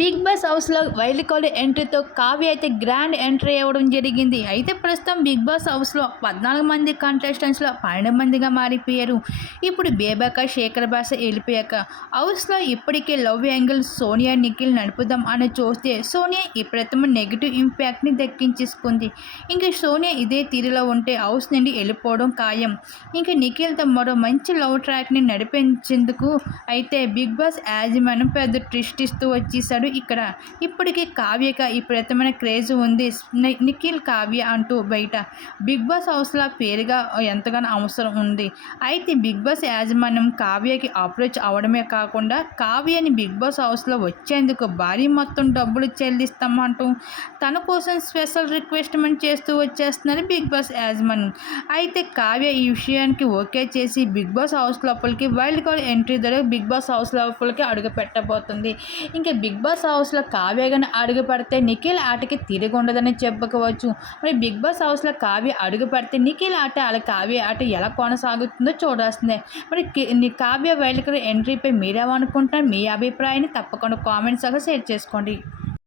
Big Boss హౌస్లో wild card ఎంట్రీతో కావ్య అయితే గ్రాండ్ ఎంట్రీ అవ్వడం జరిగింది. అయితే ప్రస్తుతం బిగ్ బాస్ హౌస్లో పద్నాలుగు మంది కంటెస్టెంట్స్లో పన్నెండు మందిగా మారిపోయారు. ఇప్పుడు బేబాక శేఖర్ భాష వెళ్ళిపోయాక హౌస్లో ఇప్పటికే లవ్ యాంగిల్ సోనియా నిఖిల్ నడుపుదాం అని చూస్తే సోనియా ఈ ప్రథమ నెగిటివ్ ఇంపాక్ట్ని దక్కించేసుకుంది. ఇంక సోనియా ఇదే తీరులో ఉంటే హౌస్ నుండి వెళ్ళిపోవడం ఖాయం. ఇంక నిఖిల్తో మరో మంచి లవ్ ట్రాక్ని నడిపించేందుకు అయితే బిగ్ బాస్ యాజమాన్యం పెద్ద ట్రిస్ట్ ఇస్తూ వచ్చేసాడు ఇక్కడ. ఇప్పటికీ కావ్యక ఈ ప్రతమైన క్రేజ్ ఉంది. నిఖిల్ కావ్య అంటూ బయట. బిగ్ బాస్ హౌస్లో పేరుగా ఎంతగానో అవసరం ఉంది. అయితే బిగ్ బాస్ యాజమాన్యం కావ్యకి అప్రోచ్ అవడమే కాకుండా కావ్యని బిగ్ బాస్ హౌస్లో వచ్చేందుకు భారీ మొత్తం డబ్బులు చెల్లిస్తామంటూ తన కోసం స్పెషల్ రిక్వెస్ట్మెంట్ చేస్తూ వచ్చేస్తున్నారు బిగ్ బాస్ యాజమాన్యం. అయితే కావ్య ఈ విషయానికి ఓకే చేసి బిగ్ బాస్ హౌస్ లోపలికి వైల్డ్ కార్డ్ ఎంట్రీ ద్వారా బిగ్ బాస్ హౌస్ లోపలికి అడుగు పెట్టబోతుంది. ఇంకా బిగ్ బాస్ హౌస్లో కావ్య అడుగు పడితే నిఖిల్ ఆటకి తిరిగి ఉండదని చెప్పుకోవచ్చు మరి బిగ్ బాస్ హౌస్లో కావ్య అడుగు పడితే నిఖిల్ ఆట అలా కావ్య ఆట ఎలా కొనసాగుతుందో చూడాల్సిందే. మరి కావ్య వైల్డ్ ఎంట్రీపై మీరేమనుకుంటున్నారు? మీ అభిప్రాయాన్ని తప్పకుండా కామెంట్స్ షేర్ చేసుకోండి.